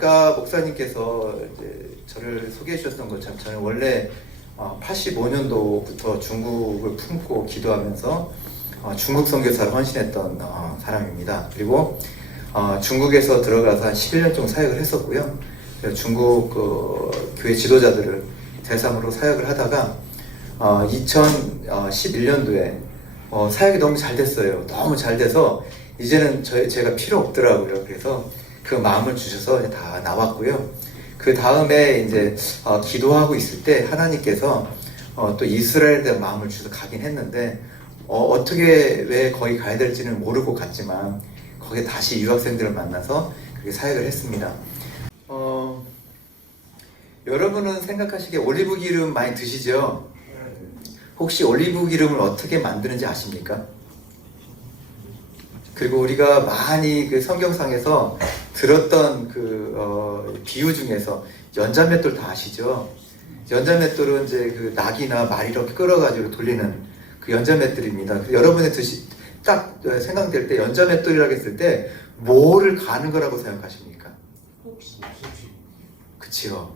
아까 목사님께서 이제 저를 소개해 주셨던 것처럼 저는 원래 85년도부터 중국을 품고 기도하면서 중국 선교사로 헌신했던 사람입니다. 그리고 중국에서 들어가서 한 11년 정도 사역을 했었고요. 중국 교회 지도자들을 대상으로 사역을 하다가 2011년도에 사역이 너무 잘 됐어요. 너무 잘 돼서 이제는 제가 필요 없더라고요. 그래서 그 마음을 주셔서 다 나왔고요. 그 다음에 이제 기도하고 있을 때 하나님께서 또 이스라엘에 대한 마음을 주셔서 가긴 했는데 어떻게 왜 거기 가야 될지는 모르고 갔지만 거기에 다시 유학생들을 만나서 그렇게 사역을 했습니다. 여러분은 생각하시기에 올리브 기름 많이 드시죠? 혹시 올리브 기름을 어떻게 만드는지 아십니까? 그리고 우리가 많이 그 성경상에서 들었던 그 비유 중에서 연자맷돌 다 아시죠? 연자맷돌은 이제 그 낙이나 말 이렇게 끌어가지고 돌리는 그 연자맷돌입니다. 여러분이 딱 생각될 때 연자맷돌이라고 했을 때 뭐를 가는 거라고 생각하십니까? 그치요.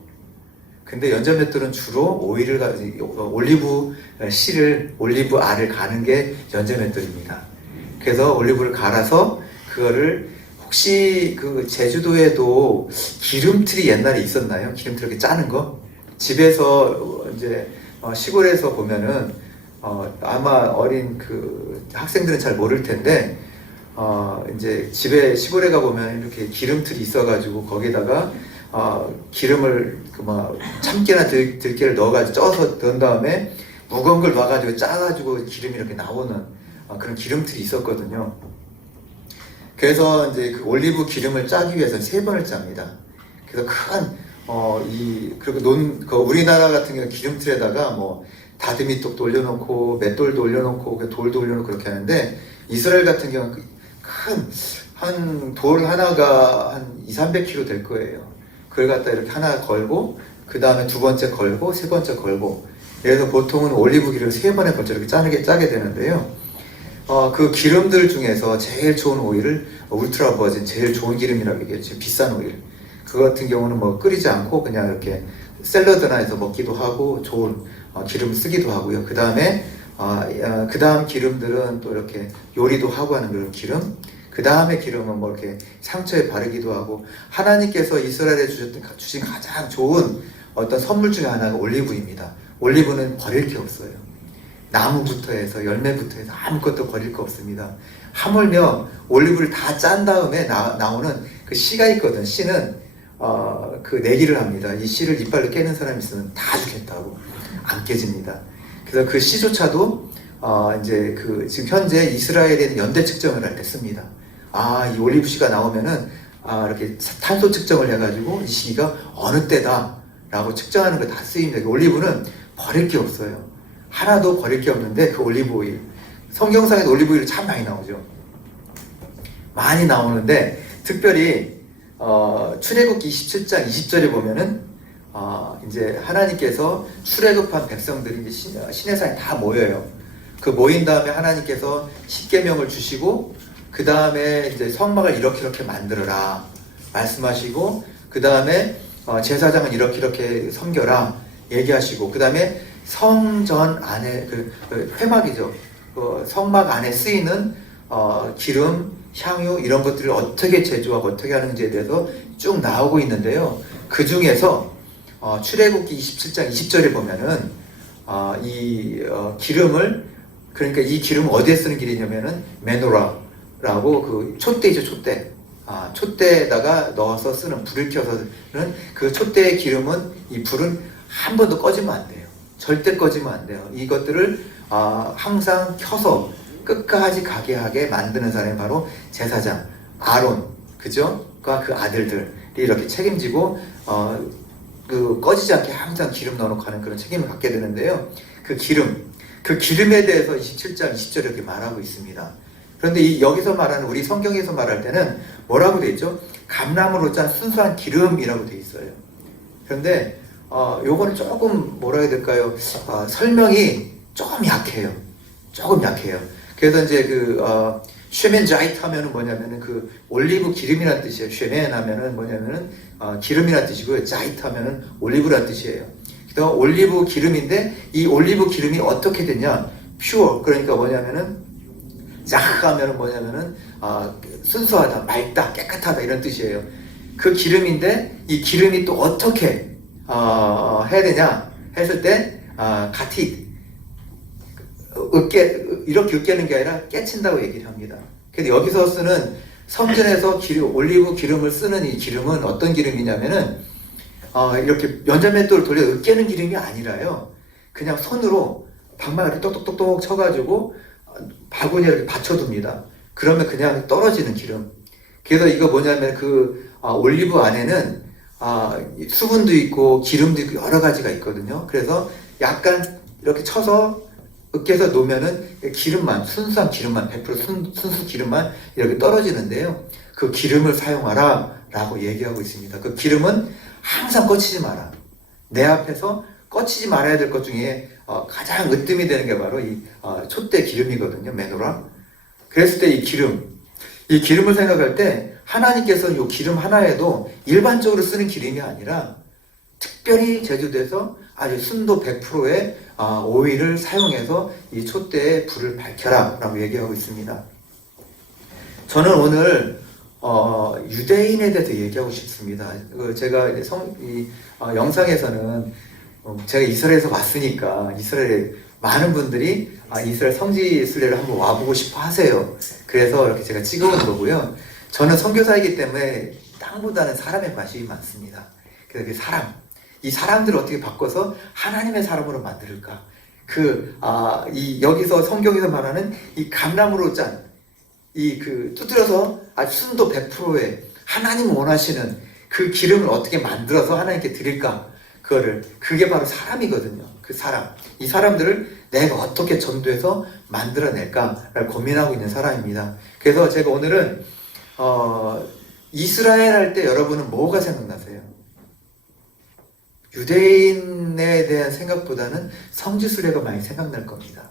근데 연자맷돌은 주로 올리브 씨를, 올리브 알을 가는 게 연자맷돌입니다. 그래서 올리브를 갈아서 그거를 혹시 그 제주도에도 기름틀이 옛날에 있었나요? 기름틀 이렇게 짜는 거? 집에서 이제 시골에서 보면은 아마 어린 그 학생들은 잘 모를 텐데 이제 집에 시골에 가 보면 이렇게 기름틀이 있어가지고 거기다가 기름을 참깨나 들깨를 넣어가지고 쪄서 넣은 다음에 무거운 걸 놔가지고 짜가지고 기름이 이렇게 나오는 그런 기름틀이 있었거든요. 그래서 이제 그 올리브 기름을 짜기 위해서 3번을 짭니다. 그래서 그리고 우리나라 같은 경우 기름틀에다가 뭐 다듬이떡도 올려놓고 맷돌도 올려놓고 돌도 올려놓고 그렇게 하는데 이스라엘 같은 경우는 한 돌 하나가 한 200-300kg 될 거예요. 그걸 갖다 이렇게 하나 걸고 그 다음에 2번째 걸고 3번째 걸고 그래서 보통은 올리브 기름을 3번에 걸쳐 이렇게 짜게 되는데요. 그 기름들 중에서 제일 좋은 오일을 울트라 버진, 제일 좋은 기름이라고 얘기했죠. 비싼 오일. 그 같은 경우는 뭐 끓이지 않고 그냥 이렇게 샐러드나 해서 먹기도 하고 좋은 기름을 쓰기도 하고요. 그 다음에 그 다음 기름들은 또 이렇게 요리도 하고 하는 그런 기름. 그 다음에 기름은 뭐 이렇게 상처에 바르기도 하고 하나님께서 이스라엘에 주신 가장 좋은 어떤 선물 중에 하나가 올리브입니다. 올리브는 버릴 게 없어요. 나무부터 해서 열매부터 해서 아무것도 버릴 거 없습니다. 하물며 올리브를 다 짠 다음에 나오는 그 씨가 있거든. 씨는 그 내기를 합니다. 이 씨를 이빨로 깨는 사람이 있으면 다 죽겠다고. 안 깨집니다. 그래서 그 씨조차도 이제 지금 현재 이스라엘에는 연대 측정을 할 때 씁니다. 이 올리브 씨가 나오면은 이렇게 탄소 측정을 해가지고 이 시기가 어느 때다라고 측정하는 거 다 쓰입니다. 올리브는 버릴 게 없어요. 하나도 버릴 게 없는데 그 올리브 오일, 성경상에도 올리브 오일이 참 많이 나오죠. 많이 나오는데 특별히 출애굽기 27장 20절에 보면은 이제 하나님께서 출애굽한 백성들이 이제 시내산에 다 모여요. 그 모인 다음에 하나님께서 십계명을 주시고 그 다음에 이제 성막을 이렇게 만들어라 말씀하시고 그 다음에 제사장은 이렇게 섬겨라 얘기하시고 그 다음에 성전 안에 그 회막이죠. 성막 안에 쓰이는 기름, 향유 이런 것들을 어떻게 제조하고 어떻게 하는지에 대해서 쭉 나오고 있는데요. 그 중에서 출애굽기 27장 20절에 보면은 이 기름을 그러니까 이 기름은 어디에 쓰는 기름이냐면은 메노라라고 그 촛대이죠. 촛대. 촛대에다가 넣어서 쓰는 불을 켜서는 그 촛대의 기름은 이 불은 한 번도 꺼지면 안 돼요. 절대 꺼지면 안 돼요. 이것들을 항상 켜서 끝까지 가게 하게 만드는 사람이 바로 제사장 아론, 그죠? 그 아들들이 이렇게 책임지고 그 꺼지지 않게 항상 기름 넣어놓고 하는 그런 책임을 갖게 되는데요. 그 기름에 대해서 27장 20절에 이렇게 말하고 있습니다. 그런데 여기서 말하는 우리 성경에서 말할 때는 뭐라고 돼 있죠? 감람으로 짠 순수한 기름이라고 돼 있어요. 그런데 요거는 조금 뭐라 해야 될까요? 설명이 조금 약해요. 그래서 이제 쉐멘자이트 하면은 뭐냐면은 그 올리브 기름이라는 뜻이에요. 쉐멘 하면은 뭐냐면은 기름이라는 뜻이고요. 자이트 하면은 올리브라는 뜻이에요. 그래서 올리브 기름인데 이 올리브 기름이 어떻게 되냐? 퓨어, 그러니까 뭐냐면은 자 하면은 뭐냐면은 순수하다, 맑다, 깨끗하다 이런 뜻이에요. 그 기름인데 이 기름이 또 어떻게 해야 되냐 했을 때 같이 이렇게 으깨는 게 아니라 깨친다고 얘기를 합니다. 그래서 여기서 쓰는 성전에서 올리브 기름을 쓰는 이 기름은 어떤 기름이냐면은 이렇게 연자맷돌을 돌려 으깨는 기름이 아니라요. 그냥 손으로 방망이를 똑똑똑똑 쳐가지고 바구니에 이렇게 받쳐둡니다. 그러면 그냥 떨어지는 기름. 그래서 이거 뭐냐면 그 올리브 안에는 수분도 있고 기름도 있고 여러 가지가 있거든요. 그래서 약간 이렇게 쳐서 으깨서 놓으면은 기름만, 순수한 기름만, 100% 순수 기름만 이렇게 떨어지는데요. 그 기름을 사용하라 라고 얘기하고 있습니다. 그 기름은 항상 꺼치지 마라. 내 앞에서 꺼치지 말아야 될 것 중에 가장 으뜸이 되는 게 바로 이 촛대 기름이거든요. 메노라. 그랬을 때 이 기름을 생각할 때 하나님께서는 이 기름 하나에도 일반적으로 쓰는 기름이 아니라 특별히 제조돼서 아주 순도 100%의 오일을 사용해서 이 촛대에 불을 밝혀라 라고 얘기하고 있습니다. 저는 오늘 유대인에 대해서 얘기하고 싶습니다. 제가 영상에서는 제가 이스라엘에서 왔으니까 이스라엘에 많은 분들이 이스라엘 성지 순례를 한번 와보고 싶어 하세요. 그래서 이렇게 제가 찍어온 거고요. 저는 선교사이기 때문에 땅보다는 사람에 관심이 많습니다. 그래서 이 사람들을 어떻게 바꿔서 하나님의 사람으로 만들까? 여기서 성경에서 말하는 이 감람으로 짠, 두드려서 아주 순도 100%의 하나님 원하시는 그 기름을 어떻게 만들어서 하나님께 드릴까? 그게 바로 사람이거든요. 이 사람들을 내가 어떻게 전도해서 만들어낼까를 고민하고 있는 사람입니다. 그래서 제가 오늘은, 이스라엘 할 때 여러분은 뭐가 생각나세요? 유대인에 대한 생각보다는 성지순례가 많이 생각날 겁니다.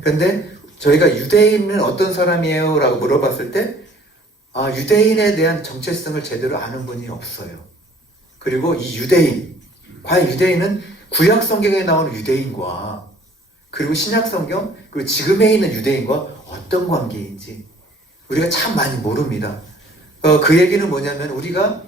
그런데 저희가 유대인은 어떤 사람이에요? 라고 물어봤을 때, 유대인에 대한 정체성을 제대로 아는 분이 없어요. 그리고 이 과연 유대인은 구약 성경에 나오는 유대인과 그리고 신약 성경, 그리고 지금에 있는 유대인과 어떤 관계인지 우리가 참 많이 모릅니다. 그 얘기는 뭐냐면 우리가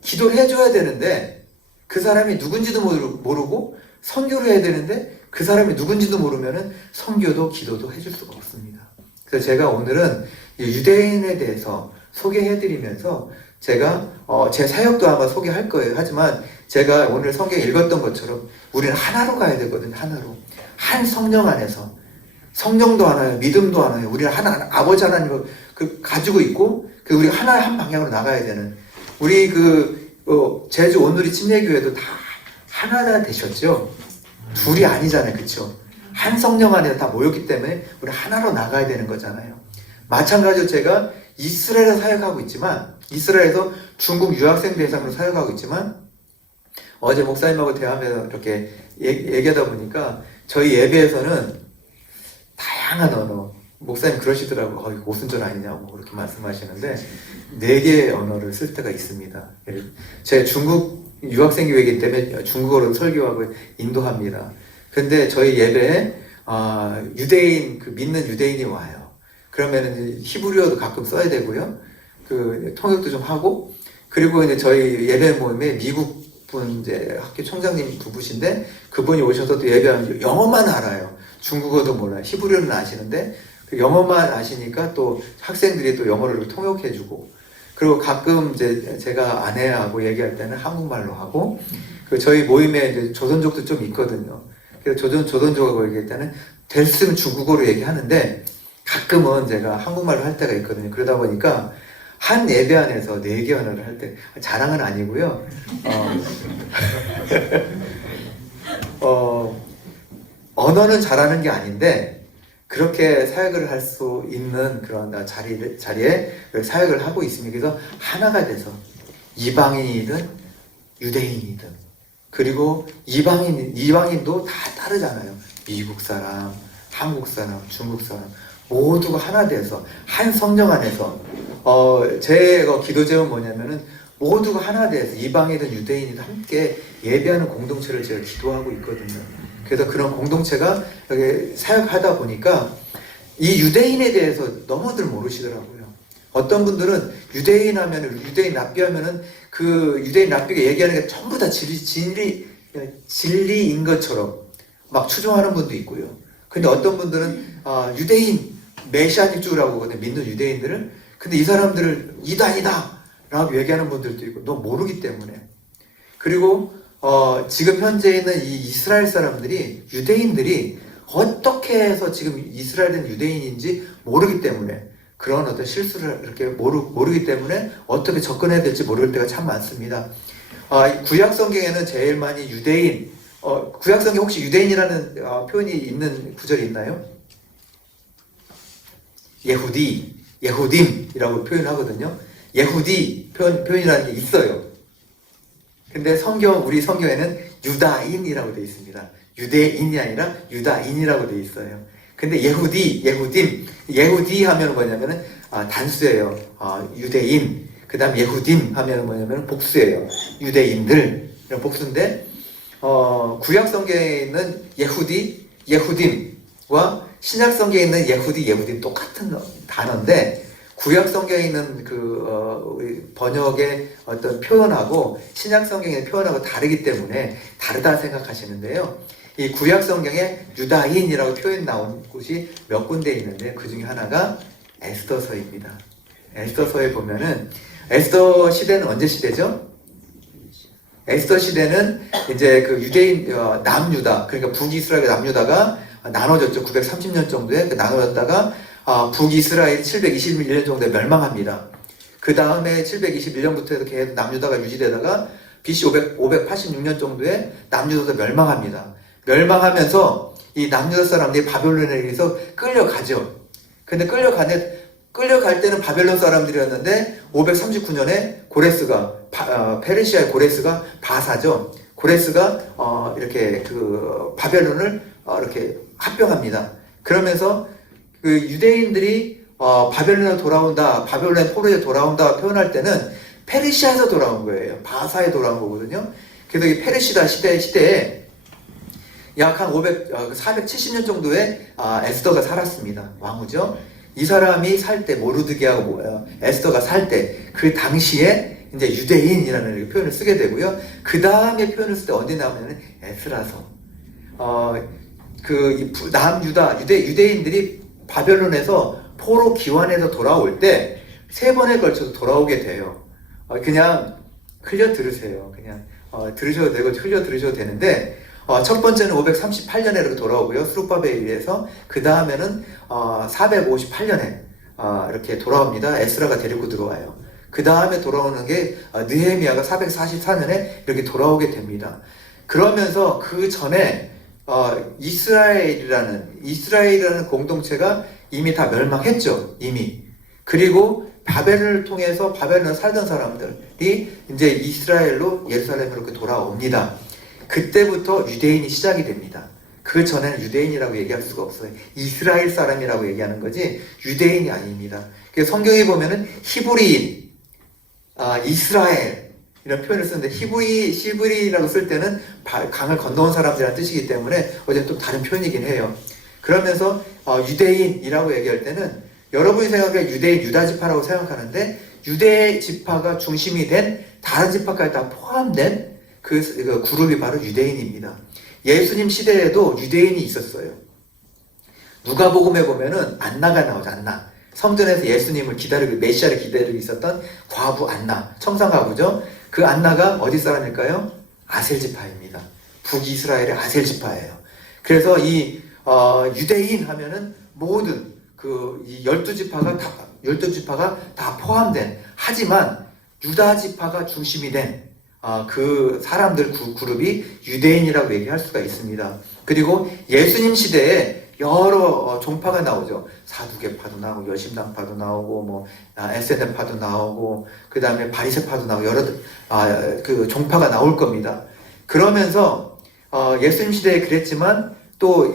기도를 해줘야 되는데 그 사람이 누군지도 모르고 선교를 해야 되는데 그 사람이 누군지도 모르면은 선교도 기도도 해줄 수가 없습니다. 그래서 제가 오늘은 유대인에 대해서 소개해드리면서 제가 제 사역도 아마 소개할 거예요. 하지만 제가 오늘 성경 읽었던 것처럼 우리는 하나로 가야 되거든요. 하나로. 한 성령 안에서. 성령도 하나요. 믿음도 하나요. 우리는 하나, 아버지 하나님을 가지고 있고 우리가 한 방향으로 나가야 되는 우리 제주 온누리 침례교회도 다 하나가 되셨죠. 둘이 아니잖아요. 그쵸? 한 성령 안에 다 모였기 때문에 우리 하나로 나가야 되는 거잖아요. 마찬가지로 제가 이스라엘에서 사역하고 있지만 이스라엘에서 중국 유학생 대상으로 사역하고 있지만 어제 목사님하고 대화하면서 이렇게 얘기하다 보니까 저희 예배에서는 다양한 언어, 목사님 그러시더라고요. 거의 오순절 아니냐고 그렇게 말씀하시는데 4개의 언어를 쓸 때가 있습니다. 제 중국 유학생 교회이기 때문에 중국어로 설교하고 인도합니다. 근데 저희 예배에 유대인, 믿는 유대인이 와요. 그러면은 히브리어도 가끔 써야 되고요. 통역도 좀 하고, 그리고 이제 저희 예배 모임에 미국 분 학교 총장님 부부신데 그분이 오셔서 또 예배하면 영어만 알아요. 중국어도 몰라요. 히브리어는 아시는데 영어만 아시니까 또 학생들이 또 영어를 통역해주고, 그리고 가끔 이제 제가 아내하고 얘기할 때는 한국말로 하고, 저희 모임에 이제 조선족도 좀 있거든요. 그래서 조선족하고 얘기할 때는 됐으면 중국어로 얘기하는데 가끔은 제가 한국말로 할 때가 있거든요. 그러다 보니까 한 예배 안에서 4개 언어를 할 때, 자랑은 아니고요. 언어는 잘하는 게 아닌데 그렇게 사역을 할 수 있는 그런 자리에 사역을 하고 있습니다. 그래서 하나가 돼서 이방인이든 유대인이든, 그리고 이방인도 다 다르잖아요. 미국 사람, 한국 사람, 중국 사람, 모두가 하나 돼서 한 성령 안에서 제 기도 제목은 뭐냐면은 모두가 하나 돼서 이방이든 유대인이든 함께 예배하는 공동체를 제가 기도하고 있거든요. 그래서 그런 공동체가 여기 사역하다 보니까 이 유대인에 대해서 너무들 모르시더라고요. 어떤 분들은 유대인 하면은, 유대인 랍비하면은 그 유대인 랍비가 얘기하는 게 전부 다 진리인 것처럼 막 추종하는 분도 있고요. 근데 어떤 분들은 유대인 메시아닉주라고 하거든요. 믿는 유대인들을. 근데 이 사람들을 이단이다 라고 얘기하는 분들도 있고, 너 모르기 때문에. 그리고 지금 현재 있는 이 이스라엘 사람들이, 유대인들이 어떻게 해서 지금 이스라엘은 유대인인지 모르기 때문에, 그런 어떤 실수를 이렇게 모르기 때문에 어떻게 접근해야 될지 모를 때가 참 많습니다. 구약 성경에는 제일 많이 유대인, 구약 성경 혹시 유대인이라는 표현이 있는 구절이 있나요? 예후디, 예후딤이라고 표현하거든요. 예후디 표현이라는 게 있어요. 근데 우리 성경에는 유다인이라고 되어 있습니다. 유대인이 아니라 유다인이라고 되어 있어요. 근데 예후디 하면 뭐냐면은 단수예요. 유대인. 그 다음 예후딤 하면 뭐냐면 복수예요. 유대인들. 이런 복수인데, 구약 성경에 있는 예후디, 예후딤과 신약 성경에 있는 예후디, 예후딤 똑같은 단어인데, 구약 성경에 있는 번역의 어떤 표현하고 신약 성경의 표현하고 다르기 때문에 다르다 생각하시는데요. 이 구약 성경에 유다인이라고 표현 나온 곳이 몇 군데 있는데 그 중에 하나가 에스더서입니다. 에스더서에 보면은 에스더 시대는 언제 시대죠? 에스더 시대는 이제 그 유대인 남유다, 그러니까 북이스라엘 남유다가 나눠졌죠. 930년 정도에 나눠졌다가 북이스라엘 721년 정도에 멸망합니다. 그 다음에 721년부터 해서 계속 남유다가 유지되다가 BC 586년 정도에 남유다가 멸망합니다. 멸망하면서 이 남유다 사람들이 바벨론에 의해서 끌려가죠. 근데 끌려갈 때는 바벨론 사람들이었는데 539년에 고레스가 페르시아의 고레스가 바사죠. 고레스가 이렇게 바벨론을 이렇게 합병합니다. 그러면서 그 유대인들이 바벨론에 돌아온다, 바벨론의 포로에 돌아온다 표현할 때는 페르시아에서 돌아온 거예요. 바사에 돌아온 거거든요. 그래서 이 페르시아 시대에 약 한 470년 정도에 에스더가 살았습니다. 왕후죠. 이 사람이 살 때, 모르드게하고 에스더가 살 때, 그 당시에 이제 유대인이라는 표현을 쓰게 되고요. 그 다음에 표현을 쓸 때 언제 나오냐면 에스라서. 유대인들이 바벨론에서 포로 기환해서 돌아올 때 세 번에 걸쳐서 돌아오게 돼요. 그냥 흘려 들으세요. 그냥 들으셔도 되고 흘려 들으셔도 되는데, 첫 번째는 538년에 돌아오고요. 스룹바벨에 의해서. 그 다음에는 458년에 이렇게 돌아옵니다. 에스라가 데리고 들어와요. 그 다음에 돌아오는 게 느헤미야가 444년에 이렇게 돌아오게 됩니다. 그러면서 그 전에 이스라엘이라는 공동체가 이미 다 멸망했죠. 이미. 그리고 바벨론을 통해서 바벨론에 살던 사람들이 이제 이스라엘로 예루살렘으로 돌아옵니다. 그때부터 유대인이 시작이 됩니다. 그 전에는 유대인이라고 얘기할 수가 없어요. 이스라엘 사람이라고 얘기하는 거지 유대인이 아닙니다. 그래서 성경에 보면은 히브리인, 이스라엘 이런 표현을 쓰는데 히브리라고 쓸 때는 강을 건너온 사람들이라는 뜻이기 때문에 어제는 좀 다른 표현이긴 해요. 그러면서 유대인이라고 얘기할 때는 여러분이 생각하기에 유대인, 유다지파라고 생각하는데 유대 지파가 중심이 된 다른 지파까지 다 포함된 그 그룹이 바로 유대인입니다. 예수님 시대에도 유대인이 있었어요. 누가복음에 보면은 안나가 나오죠. 안나. 성전에서 예수님을 메시아를 기다리고 있었던 과부 안나, 청상과부죠. 그 안나가 어디 사람일까요? 아셀 지파입니다. 북이스라엘의 아셀 지파예요. 그래서 이 유대인 하면은 모든 이 12지파가 다 포함된, 하지만 유다 지파가 중심이 된 그 사람들 그룹이 유대인이라고 얘기할 수가 있습니다. 그리고 예수님 시대에 여러 종파가 나오죠. 사두개파도 나오고 여심당파도 나오고 에세네파도 나오고 그 다음에 바리새파도 나오고 여러 그 종파가 나올 겁니다. 그러면서 예수님 시대에 그랬지만 또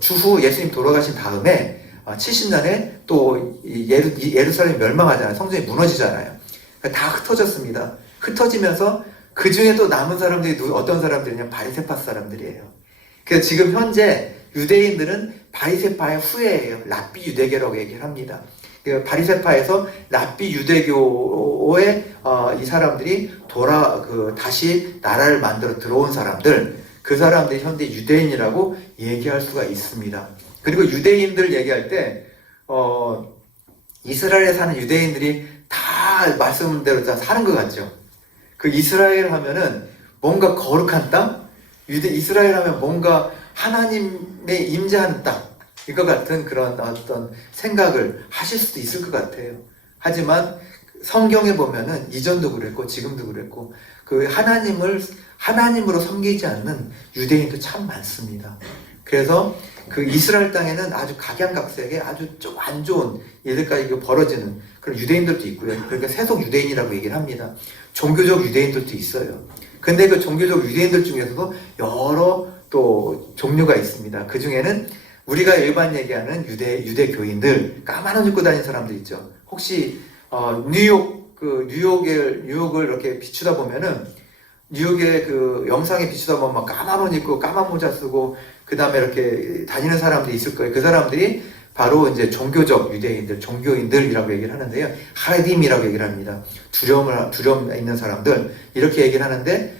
주후 예수님 돌아가신 다음에 70년에 또 예루살렘이 멸망하잖아요. 성전이 무너지잖아요. 그러니까 다 흩어졌습니다. 흩어지면서 그 중에 또 남은 사람들이 어떤 사람들이냐? 바리새파 사람들이에요. 그래서 지금 현재 유대인들은 바리새파의 후예예요. 랍비 유대교라고 얘기를 합니다. 바리새파에서 랍비 유대교의 이 사람들이 다시 나라를 만들어 들어온 사람들, 그 사람들이 현재 유대인이라고 얘기할 수가 있습니다. 그리고 유대인들 얘기할 때 이스라엘에 사는 유대인들이 다 말씀대로 다 사는 것 같죠. 그 이스라엘 하면은 뭔가 거룩한 땅, 이스라엘 하면 뭔가 하나님의 임재하는 땅, 이거 같은 그런 어떤 생각을 하실 수도 있을 것 같아요. 하지만 성경에 보면은 이전도 그랬고 지금도 그랬고 그 하나님으로 섬기지 않는 유대인도 참 많습니다. 그래서 그 이스라엘 땅에는 아주 각양각색의 아주 좀 안 좋은 일들까지 벌어지는 그런 유대인들도 있고요. 그러니까 세속 유대인이라고 얘기를 합니다. 종교적 유대인들도 있어요. 근데 그 종교적 유대인들 중에서도 여러 또 종류가 있습니다. 그 중에는 우리가 일반 얘기하는 유대교인들, 까만 옷 입고 다니는 사람들 있죠. 혹시 뉴욕을 이렇게 비추다 보면은 뉴욕의 그 영상에 비추다 보면 막 까만 옷 입고 까만 모자 쓰고 그 다음에 이렇게 다니는 사람들이 있을 거예요. 그 사람들이 바로 이제 종교적 유대인들, 종교인들이라고 얘기를 하는데요. 하레딤이라고 얘기를 합니다. 두려움 있는 사람들 이렇게 얘기를 하는데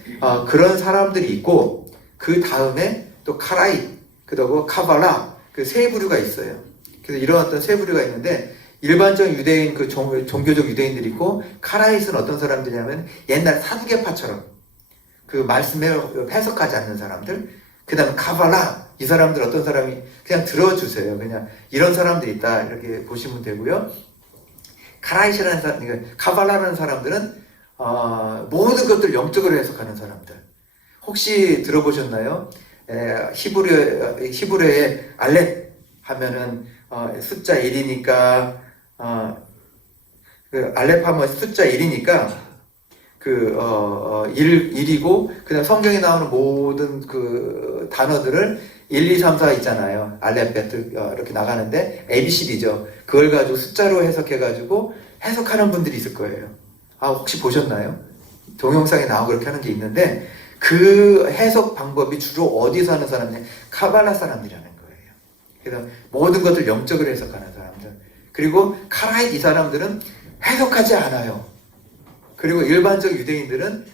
그런 사람들이 있고 그 다음에 또 카라이, 그리고 카발라 그 세 부류가 있어요. 그래서 이런 어떤 세 부류가 있는데 일반적 유대인 그 종교적 유대인들이 있고 카라이트는 어떤 사람들이냐면 옛날 사두개파처럼 그 말씀을 해석하지 않는 사람들. 그 다음에 카발라 이 사람들 어떤 사람이 그냥 들어주세요. 그냥 이런 사람들이 있다 이렇게 보시면 되고요. 카라이트라는 사람, 그러니까 카발라라는 사람들은 모든 것들 영적으로 해석하는 사람들. 혹시 들어보셨나요? 히브리어의 알렛 하면은 숫자 1이니까 그 알렙 하면 숫자 1이니까 그 1이고 그다음 성경에 나오는 모든 그 단어들을 1, 2, 3, 4 있잖아요. 알렙베트 이렇게 나가는데 ABCD죠. 그걸 가지고 숫자로 해석해가지고 해석하는 분들이 있을 거예요. 혹시 보셨나요? 동영상에 나오고 그렇게 하는 게 있는데 그 해석 방법이 주로 어디서 하는 사람이냐? 카발라 사람들이라는 거예요. 그래서 모든 것들 영적으로 해석하는 사람들. 그리고 카라이트 이 사람들은 해석하지 않아요. 그리고 일반적 유대인들은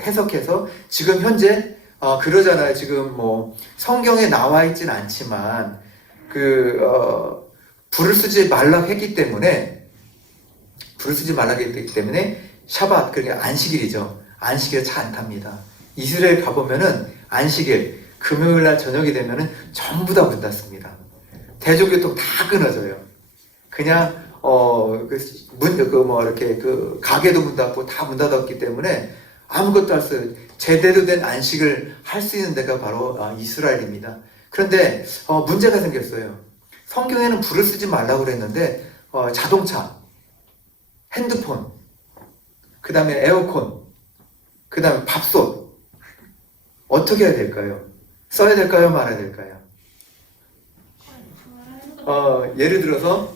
해석해서 지금 현재 그러잖아요. 지금 뭐 성경에 나와 있진 않지만 불을 쓰지 말라고 했기 때문에 샤밧 그러니까 안식일이죠. 안식일 차 안 탑니다. 이스라엘 가보면은 안식일 금요일 날 저녁이 되면은 전부 다 문 닫습니다. 대중교통 다 끊어져요. 그냥 이렇게 가게도 문 닫고 다 문 닫았기 때문에 아무것도 할 수 제대로 된 안식을 할 수 있는 데가 바로 이스라엘입니다. 그런데 문제가 생겼어요. 성경에는 불을 쓰지 말라고 그랬는데 자동차, 핸드폰, 그 다음에 에어컨, 그 다음에 밥솥 어떻게 해야 될까요? 써야 될까요? 말아야 될까요? 예를 들어서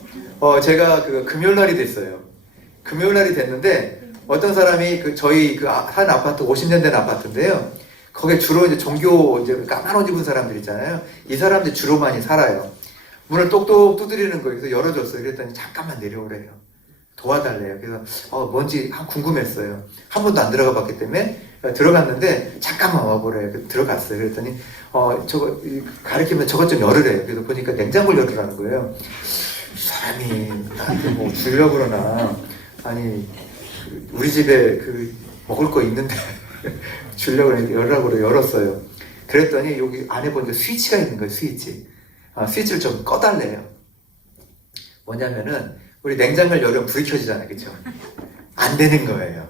제가 금요일날이 됐어요. 금요일날이 됐는데 어떤 사람이 저희 한 아파트 50년 된 아파트인데요. 거기에 주로 이제 이제 까만 옷 입은 사람들 있잖아요. 이 사람들 주로 많이 살아요. 문을 똑똑 두드리는 거예요. 그래서 열어줬어요. 그랬더니 잠깐만 내려오래요. 도와달래요. 그래서 뭔지 궁금했어요. 한 번도 안 들어가 봤기 때문에 들어갔는데 잠깐만 와보래요. 들어갔어요. 그랬더니 저거 가리키면 저것 좀 열으래요. 그래서 보니까 냉장고를 열으라는 거예요. 이 사람이 나한테 뭐 주려고 그러나 아니 우리 집에 먹을 거 있는데 주려고 그러는데 열으라고 그래. 열었어요. 그랬더니 여기 안에 보니까 스위치가 있는 거예요. 스위치를 좀 꺼달래요. 뭐냐면은 우리 냉장고를 열으면 불이 켜지잖아요. 그쵸? 안 되는 거예요.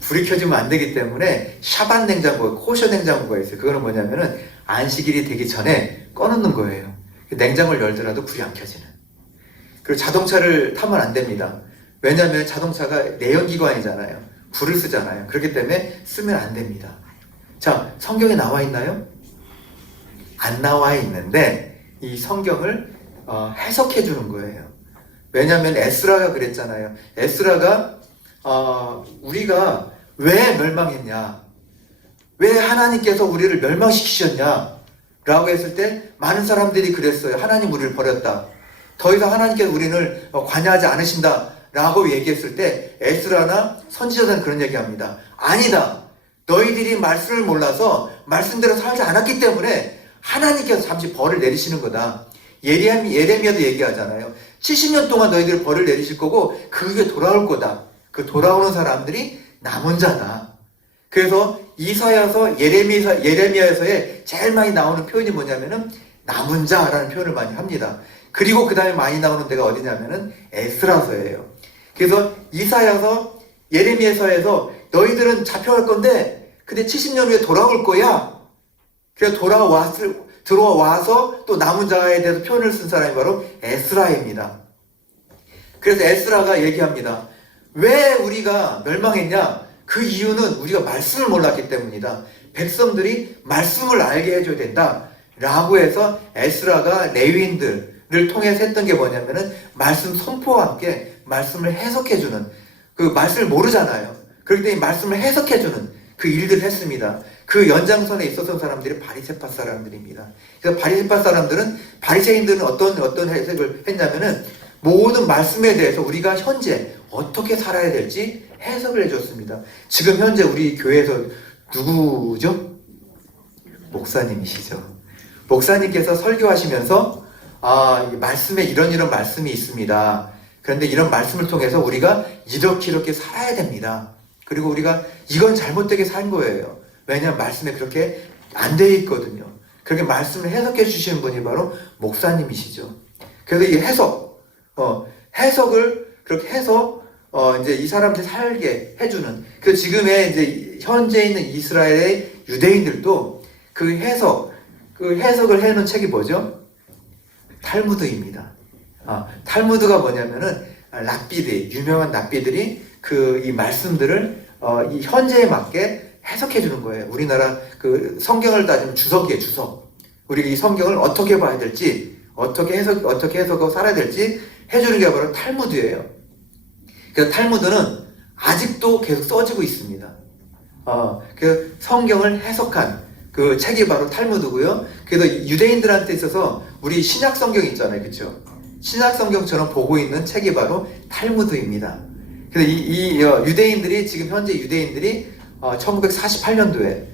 불이 켜지면 안 되기 때문에 샤반 냉장고, 코셔 냉장고가 있어요. 그거는 뭐냐면은 안식일이 되기 전에 꺼놓는 거예요. 냉장고를 열더라도 불이 안 켜지는. 그리고 자동차를 타면 안 됩니다. 왜냐하면 자동차가 내연기관이잖아요. 불을 쓰잖아요. 그렇기 때문에 쓰면 안 됩니다. 자, 성경에 나와 있나요? 안 나와 있는데 이 성경을 해석해 주는 거예요. 왜냐하면 에스라가 그랬잖아요. 에스라가 우리가 왜 멸망했냐? 왜 하나님께서 우리를 멸망시키셨냐? 라고 했을 때 많은 사람들이 그랬어요. 하나님 우리를 버렸다. 더 이상 하나님께서 우리를 관여하지 않으신다. 라고 얘기했을 때 에스라나 선지자들은 그런 얘기합니다. 아니다. 너희들이 말씀을 몰라서 말씀대로 살지 않았기 때문에 하나님께서 잠시 벌을 내리시는 거다. 예레미야도 얘기하잖아요. 70년 동안 너희들 벌을 내리실 거고 그게 돌아올 거다. 그 돌아오는 사람들이 남은 자다. 그래서 이사야서 예레미야에서의 제일 많이 나오는 표현이 뭐냐면은 남은 자라는 표현을 많이 합니다. 그리고 그 다음에 많이 나오는 데가 어디냐면은 에스라서예요. 그래서 이사야서 예레미야서에서 너희들은 잡혀갈 건데 근데 70년 후에 돌아올 거야. 그래서 들어와서 또 남은 자에 대해서 표현을 쓴 사람이 바로 에스라입니다. 그래서 에스라가 얘기합니다. 왜 우리가 멸망했냐? 그 이유는 우리가 말씀을 몰랐기 때문이다. 백성들이 말씀을 알게 해줘야 된다. 라고 해서 에스라가 레위인들을 통해서 했던 게 뭐냐면은 말씀 선포와 함께 말씀을 해석해주는, 그 말씀을 모르잖아요. 그렇기 때문에 말씀을 해석해주는 그 일들을 했습니다. 그 연장선에 있었던 사람들이 바리새파 사람들입니다. 그래서 바리새인들은 어떤 해석을 했냐면은 모든 말씀에 대해서 우리가 현재 어떻게 살아야 될지 해석을 해줬습니다. 지금 현재 우리 교회에서 누구죠? 목사님이시죠. 목사님께서 설교하시면서 이 말씀에 이런 말씀이 있습니다. 그런데 이런 말씀을 통해서 우리가 이렇게 살아야 됩니다. 그리고 우리가 이건 잘못되게 산 거예요. 왜냐하면 말씀에 그렇게 안 돼 있거든요. 그렇게 말씀을 해석해 주시는 분이 바로 목사님이시죠. 그래서 이 해석을 그렇게 해서 이제 이 사람들 살게 해주는, 그 지금의 이제 현재 있는 이스라엘의 유대인들도 그 해석을 해놓은 책이 뭐죠? 탈무드입니다. 탈무드가 뭐냐면은 유명한 랍비들이 이 말씀들을 이 현재에 맞게 해석해 주는 거예요. 우리나라 그 성경을 따지면 주석이에요, 주석. 우리 이 성경을 어떻게 봐야 될지, 어떻게 해석하고 살아야 될지 해주는 게 바로 탈무드예요. 그래서 탈무드는 아직도 계속 써지고 있습니다. 그 성경을 해석한 그 책이 바로 탈무드고요. 그래서 유대인들한테 있어서 우리 신약 성경 있잖아요, 그렇죠? 신약 성경처럼 보고 있는 책이 바로 탈무드입니다. 그래서 유대인들이 지금 현재 유대인들이 1948년도에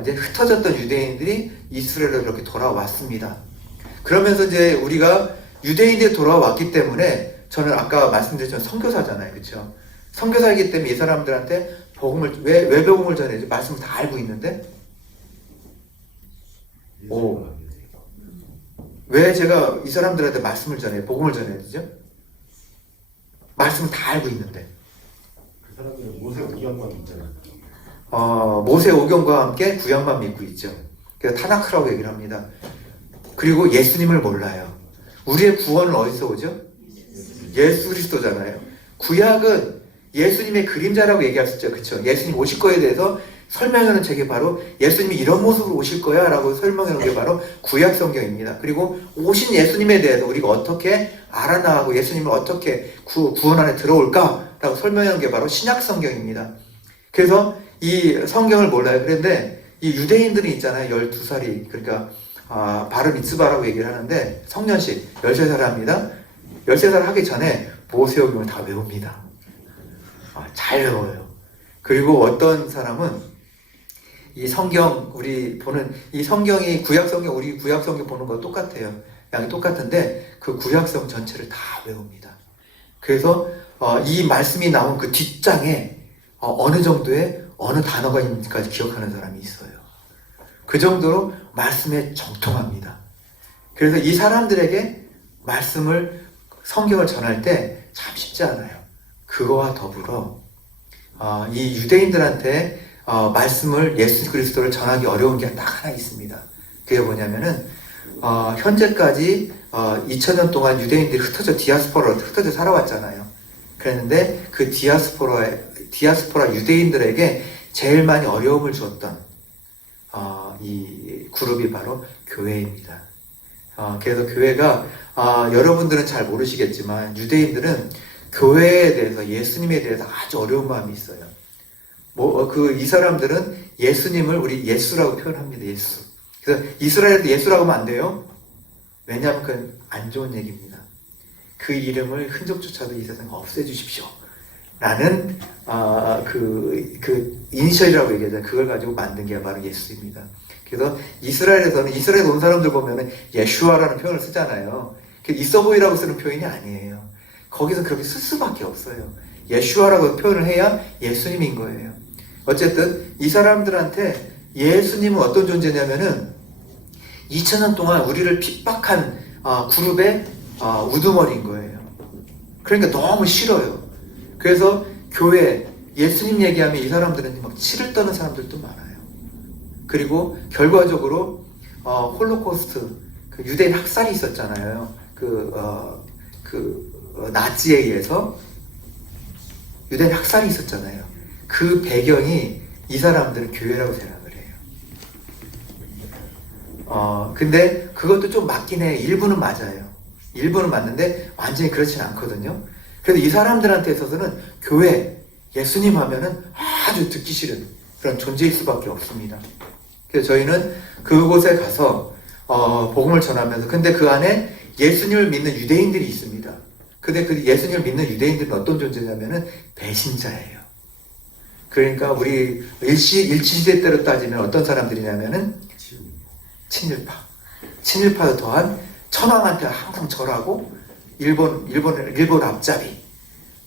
이제 흩어졌던 유대인들이 이스라엘로 그렇게 돌아왔습니다. 그러면서 이제 우리가 유대인들이 돌아왔기 때문에 저는 아까 말씀드렸지만 선교사잖아요, 그렇죠? 선교사이기 때문에 이 사람들한테 왜 복음을 전해야지? 말씀을 다 알고 있는데, 왜 제가 이 사람들한테 말씀을 복음을 전해야 되죠? 말씀을 다 알고 있는데. 그 사람들은 모세 오경만 있잖아요. 모세 오경과 함께 구약만 믿고 있죠. 그래서 타나크라고 얘기를 합니다. 그리고 예수님을 몰라요. 우리의 구원은 어디서 오죠? 예수 그리스도잖아요. 구약은 예수님의 그림자라고 얘기할 수 있죠. 그렇죠? 예수님 오실 거에 대해서 설명하는 책이 바로 예수님이 이런 모습으로 오실 거야 라고 설명해 놓은 게 바로 구약 성경입니다. 그리고 오신 예수님에 대해서 우리가 어떻게 알아나가고 예수님을 어떻게 구원 안에 들어올까 라고 설명해 놓은 게 바로 신약 성경입니다. 그래서 이 성경을 몰라요. 그런데 이 유대인들이 있잖아요. 12살이, 그러니까 바르 미츠바라고 얘기를 하는데 성년식 13살 합니다. 13살 하기 전에 모세오경을 다 외웁니다. 잘 외워요. 그리고 어떤 사람은 이 성경, 우리 보는 이 성경이 구약성경, 우리 구약성경 보는 거 똑같아요. 양이 똑같은데 그 구약성 전체를 다 외웁니다. 그래서 이 말씀이 나온 그 뒷장에 어느 정도의 어느 단어가 있는지까지 기억하는 사람이 있어요. 그 정도로 말씀에 정통합니다. 그래서 이 사람들에게 성경을 전할 때 참 쉽지 않아요. 그거와 더불어 이 유대인들한테 말씀을, 예수 그리스도를 전하기 어려운 게 딱 하나 있습니다. 그게 뭐냐면은 현재까지 2000년 동안 유대인들이 디아스포라로 흩어져 살아왔잖아요. 그랬는데 그 디아스포라 유대인들에게 제일 많이 어려움을 줬던 이 그룹이 바로 교회입니다. 그래서 교회가 여러분들은 잘 모르시겠지만 유대인들은 교회에 대해서 예수님에 대해서 아주 어려운 마음이 있어요. 이 사람들은 예수님을 우리 예수라고 표현합니다. 예수. 그래서 이스라엘도 예수라고 하면 안 돼요. 왜냐하면 그건 안 좋은 얘기입니다. 그 이름을 흔적조차도 이 세상에 없애주십시오. 라는 그 이니셜이라고 얘기하잖아요. 그걸 가지고 만든 게 바로 예수입니다. 그래서 이스라엘에서는 이스라엘 온 사람들 보면은 예슈아라는 표현을 쓰잖아요. 있어 보이라고 쓰는 표현이 아니에요. 거기서 그렇게 쓸 수밖에 없어요. 예슈아라고 표현을 해야 예수님인 거예요. 어쨌든 이 사람들한테 예수님은 어떤 존재냐면은 2000년 동안 우리를 핍박한 그룹의 우두머리인 거예요. 그러니까 너무 싫어요. 그래서 교회 예수님 얘기하면 이 사람들은 막 치를 떠는 사람들도 많아요. 그리고 결과적으로 홀로코스트 그 유대인 학살이 있었잖아요. 나치에 의해서 유대인 학살이 있었잖아요. 그 배경이 이 사람들은 교회라고 생각을 해요. 근데 그것도 좀 맞긴 해. 일부는 맞아요. 일부는 맞는데 완전히 그렇진 않거든요. 그래서 이 사람들한테 있어서는 교회, 예수님 하면은 아주 듣기 싫은 그런 존재일 수밖에 없습니다. 그래서 저희는 그곳에 가서 복음을 전하면서 근데 그 안에 예수님을 믿는 유대인들이 있습니다. 근데 그 예수님을 믿는 유대인들은 어떤 존재냐면은 배신자예요. 그러니까 우리 일치시대 때로 따지면 어떤 사람들이냐면은 친일파 또한 천황한테 항상 절하고 일본 앞잡이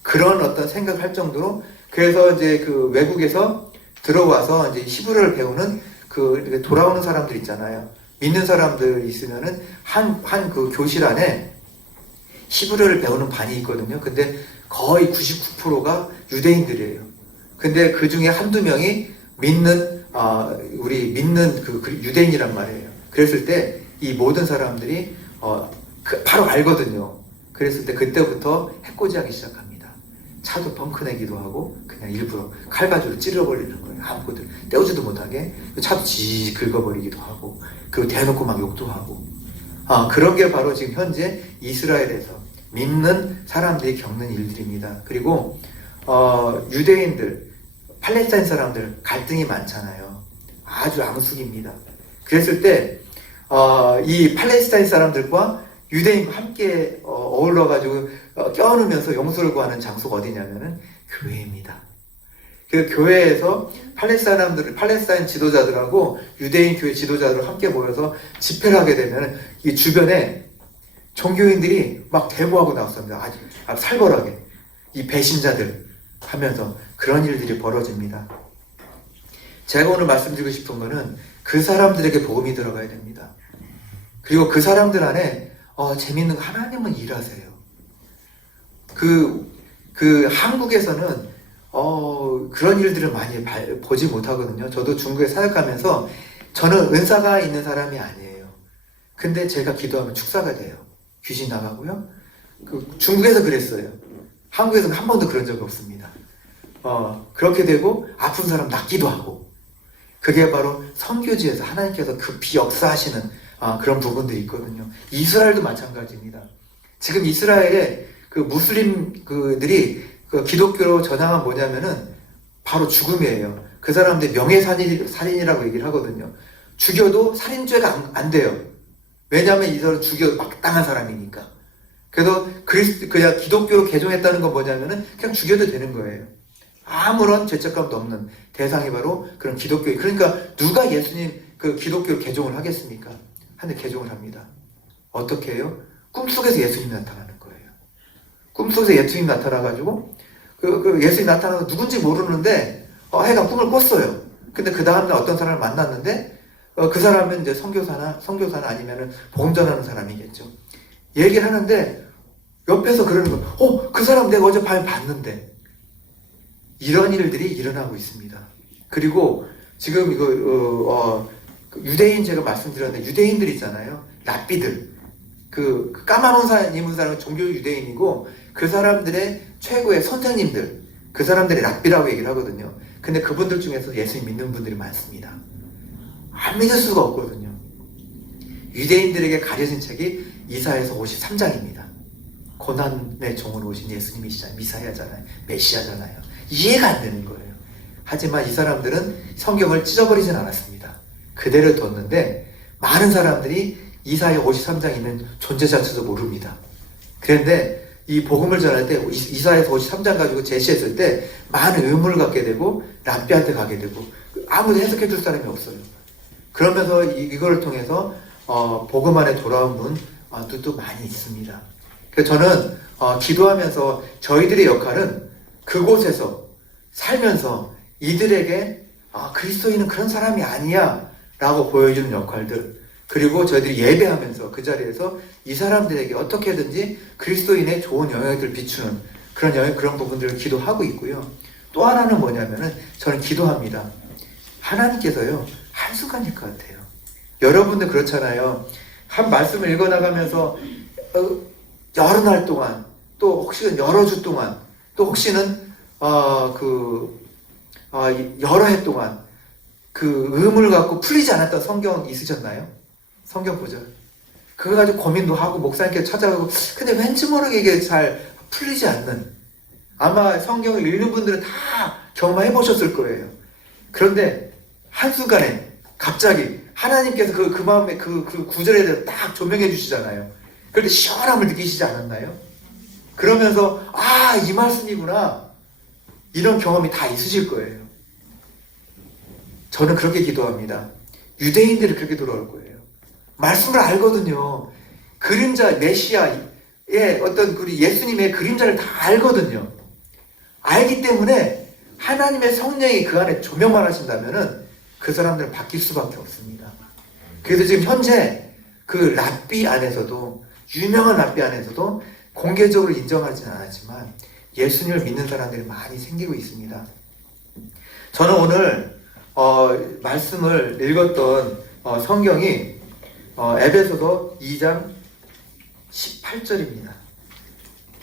그런 어떤 생각을 할 정도로 그래서 이제 그 외국에서 들어와서 이제 히브리어를 배우는 그 돌아오는 사람들 있잖아요. 믿는 사람들 있으면은 한 그 교실 안에 히브리어를 배우는 반이 있거든요. 근데 거의 99%가 유대인들이에요. 근데 그 중에 한두 명이 우리 믿는 그 유대인이란 말이에요. 그랬을 때 이 모든 사람들이 바로 알거든요. 그랬을 때 그때부터 해코지하기 시작합니다. 차도 펑크 내기도 하고 그냥 일부러 칼가지로 찔러버리는 거예요. 아무것도 떼우지도 못하게 차도 지 긁어버리기도 하고 그리고 대놓고 막 욕도 하고 그런 게 바로 지금 현재 이스라엘에서 믿는 사람들이 겪는 일들입니다. 그리고 유대인들, 팔레스타인 사람들 갈등이 많잖아요. 아주 앙숙입니다. 그랬을 때 이 팔레스타인 사람들과 유대인과 함께 어울러가지고 껴안으면서 용서를 구하는 장소가 어디냐면은 교회입니다. 그 교회에서 팔레스타인 지도자들하고 유대인 교회 지도자들 함께 모여서 집회를 하게 되면 이 주변에 종교인들이 막 대모하고 나왔습니다. 아주 살벌하게 이 배신자들 하면서 그런 일들이 벌어집니다. 제가 오늘 말씀드리고 싶은 거는 그 사람들에게 복음이 들어가야 됩니다. 그리고 그 사람들 안에 재밌는 거 하나님은 일하세요. 한국에서는 그런 일들을 많이 보지 못하거든요. 저도 중국에 사역하면서 저는 은사가 있는 사람이 아니에요. 근데 제가 기도하면 축사가 돼요. 귀신 나가고요. 중국에서 그랬어요. 한국에서는 한 번도 그런 적이 없습니다. 그렇게 되고 아픈 사람 낫기도 하고 그게 바로 선교지에서 하나님께서 급히 역사하시는 그런 부분들이 있거든요. 이스라엘도 마찬가지입니다. 지금 이스라엘에 그 무슬림들이 그 기독교로 전향한 뭐냐면은 바로 죽음이에요. 그 사람들 명예살인이라고 얘기를 하거든요. 죽여도 살인죄가 안 돼요. 왜냐하면 이 사람은 죽여 마땅한 사람이니까. 그래서 그냥 기독교로 개종했다는 건 뭐냐면은 그냥 죽여도 되는 거예요. 아무런 죄책감도 없는 대상이 바로 그런 기독교. 그러니까 누가 예수님 그 기독교 개종을 하겠습니까? 하는데 개종을 합니다. 어떻게 해요? 꿈속에서 예수님이 나타나는 거예요. 꿈속에서 예수님이 나타나가지고 예수님이 나타나서 누군지 모르는데 해가 꿈을 꿨어요. 근데 그 다음날 어떤 사람을 만났는데 그 사람은 이제 선교사나 아니면은 복음 전하는 사람이겠죠. 얘기를 하는데 옆에서 그러는 거, 그 사람 내가 어제 밤에 봤는데. 이런 일들이 일어나고 있습니다. 그리고 지금 유대인 제가 말씀드렸는데 유대인들 있잖아요. 랍비들. 그 까만 옷 입은 사람은 종교 유대인이고 그 사람들의 최고의 선생님들. 그 사람들이 랍비라고 얘기를 하거든요. 근데 그분들 중에서 예수님 믿는 분들이 많습니다. 안 믿을 수가 없거든요. 유대인들에게 가려진 책이 이사야서 53장입니다. 고난의 종으로 오신 예수님이시잖아요. 미사야잖아요. 메시아잖아요. 이해가 안 되는 거예요. 하지만 이 사람들은 성경을 찢어버리진 않았습니다. 그대로 뒀는데 많은 사람들이 이사야 53장에 있는 존재 자체도 모릅니다. 그런데 이 복음을 전할 때 이사야서 53장 가지고 제시했을 때 많은 의문을 갖게 되고 랍비한테 가게 되고 아무도 해석해 줄 사람이 없어요. 그러면서 이거를 통해서 복음 안에 돌아온 분들도 많이 있습니다. 그래서 저는 기도하면서 저희들의 역할은 그곳에서 살면서 이들에게 그리스도인은 그런 사람이 아니야 라고 보여주는 역할들, 그리고 저희들이 예배하면서 그 자리에서 이 사람들에게 어떻게든지 그리스도인의 좋은 영향을 비추는 그런 부분들을 기도하고 있고요. 또 하나는 뭐냐면은 저는 기도합니다. 하나님께서요, 한순간일 것 같아요. 여러분들 그렇잖아요. 한 말씀을 읽어나가면서 여러 날 동안, 또 혹시는 여러 주 동안, 또 혹시는 여러 해 동안 그 의문을 갖고 풀리지 않았던 성경 있으셨나요? 성경 구절. 그거 가지고 고민도 하고 목사님께 찾아가고, 근데 왠지 모르게 이게 잘 풀리지 않는, 아마 성경을 읽는 분들은 다 경험해 보셨을 거예요. 그런데 한순간에 갑자기 하나님께서 그 마음에 그 구절에 대해서 딱 조명해 주시잖아요. 그럴 때 시원함을 느끼시지 않았나요? 그러면서 이 말씀이구나, 이런 경험이 다 있으실 거예요. 저는 그렇게 기도합니다. 유대인들이 그렇게 돌아올 거예요. 말씀을 알거든요. 그림자, 메시아의 어떤 우리 예수님의 그림자를 다 알거든요. 알기 때문에 하나님의 성령이 그 안에 조명만 하신다면은 그 사람들은 바뀔 수밖에 없습니다. 그래서 지금 현재 그 랍비 안에서도, 유명한 랍비 안에서도 공개적으로 인정하지는 않았지만 예수님을 믿는 사람들이 많이 생기고 있습니다. 저는 오늘 말씀을 읽었던 성경이 에베소서 2장 18절입니다.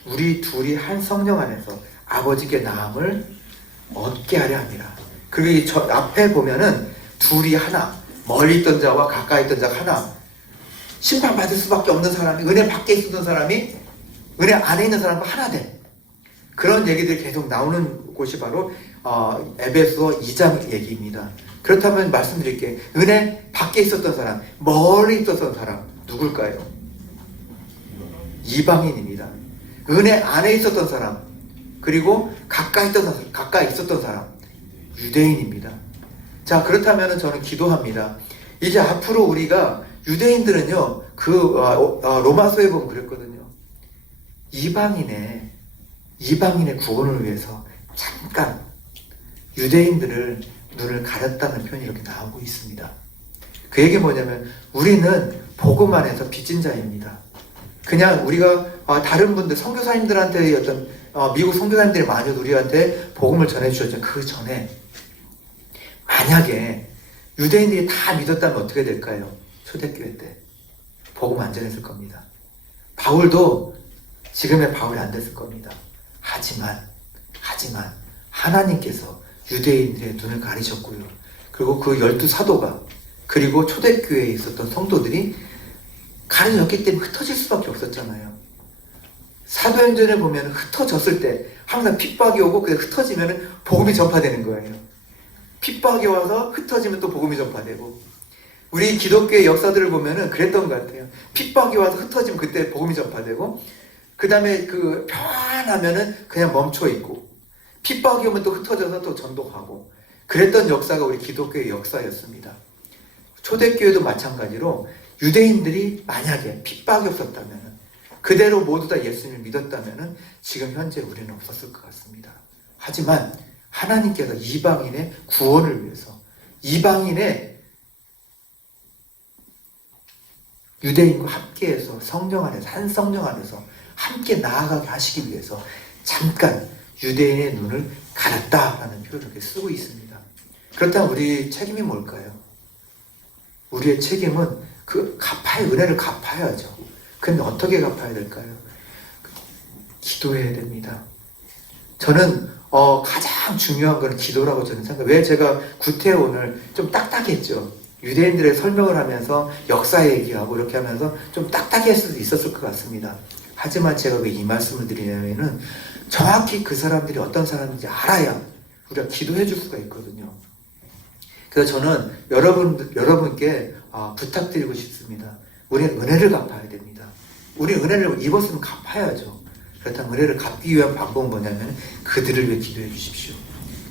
우리 둘이 한 성령 안에서 아버지께 나음을 얻게 하려 합니다. 그리고 저 앞에 보면은 둘이 하나, 멀리 있던 자와 가까이 있던 자가 하나, 심판받을 수밖에 없는 사람이, 은혜 밖에 있었던 사람이 은혜 안에 있는 사람과 하나 된, 그런 얘기들이 계속 나오는 곳이 바로 에베소 2장 얘기입니다. 그렇다면 말씀드릴게요. 은혜 밖에 있었던 사람, 멀리 있었던 사람 누굴까요? 이방인입니다. 은혜 안에 있었던 사람, 그리고 가까이 있었던 사람, 유대인입니다. 자, 그렇다면 저는 기도합니다. 이제 앞으로 우리가, 유대인들은요, 로마서에 보면 그랬거든요. 이방인의 구원을 위해서 잠깐 유대인들을 눈을 가렸다는 표현이 이렇게 나오고 있습니다. 그 얘기 뭐냐면, 우리는 복음 안에서 빚진 자입니다. 그냥 우리가 다른 분들, 선교사님들한테 어떤 미국 선교사님들이 많이 우리한테 복음을 전해주셨죠. 그 전에 만약에 유대인들이 다 믿었다면 어떻게 될까요? 초대교회 때 복음 안 전했을 겁니다. 바울도 지금의 바울이 안 됐을 겁니다. 하지만 하나님께서 유대인들의 눈을 가리셨고요. 그리고 그 12사도가, 그리고 초대교회에 있었던 성도들이 가려졌기 때문에 흩어질 수밖에 없었잖아요. 사도행전에 보면 흩어졌을 때 항상 핍박이 오고, 그게 흩어지면 복음이 전파되는 거예요. 핍박이 와서 흩어지면 또 복음이 전파되고, 우리 기독교의 역사들을 보면은 그랬던 것 같아요. 핍박이 와서 흩어지면 그때 복음이 전파되고, 그 다음에 평안하면은 그냥 멈춰 있고, 핍박이 오면 또 흩어져서 또 전도하고, 그랬던 역사가 우리 기독교의 역사였습니다. 초대교회도 마찬가지로 유대인들이 만약에 핍박이 없었다면, 그대로 모두 다 예수님을 믿었다면 지금 현재 우리는 없었을 것 같습니다. 하지만 하나님께서 이방인의 구원을 위해서, 이방인의 유대인과 함께해서 성령 안에서, 한 성령 안에서 함께 나아가게 하시기 위해서 잠깐 유대인의 눈을 가렸다라는 표현을 이렇게 쓰고 있습니다. 그렇다면 우리 책임이 뭘까요? 우리의 책임은 은혜를 갚아야죠. 근데 어떻게 갚아야 될까요? 기도해야 됩니다. 저는 가장 중요한 거는 기도라고 저는 생각해요. 왜 제가 구태여 오늘 좀 딱딱했죠? 유대인들의 설명을 하면서 역사 얘기하고 이렇게 하면서 좀 딱딱할 수도 있었을 것 같습니다. 하지만 제가 왜 이 말씀을 드리냐면은 정확히 그 사람들이 어떤 사람인지 알아야 우리가 기도해 줄 수가 있거든요. 그래서 저는 여러분께 부탁드리고 싶습니다. 우리는 은혜를 갚아야 됩니다. 우리 은혜를 입었으면 갚아야죠. 그렇다면 은혜를 갚기 위한 방법은 뭐냐면 그들을 위해 기도해 주십시오.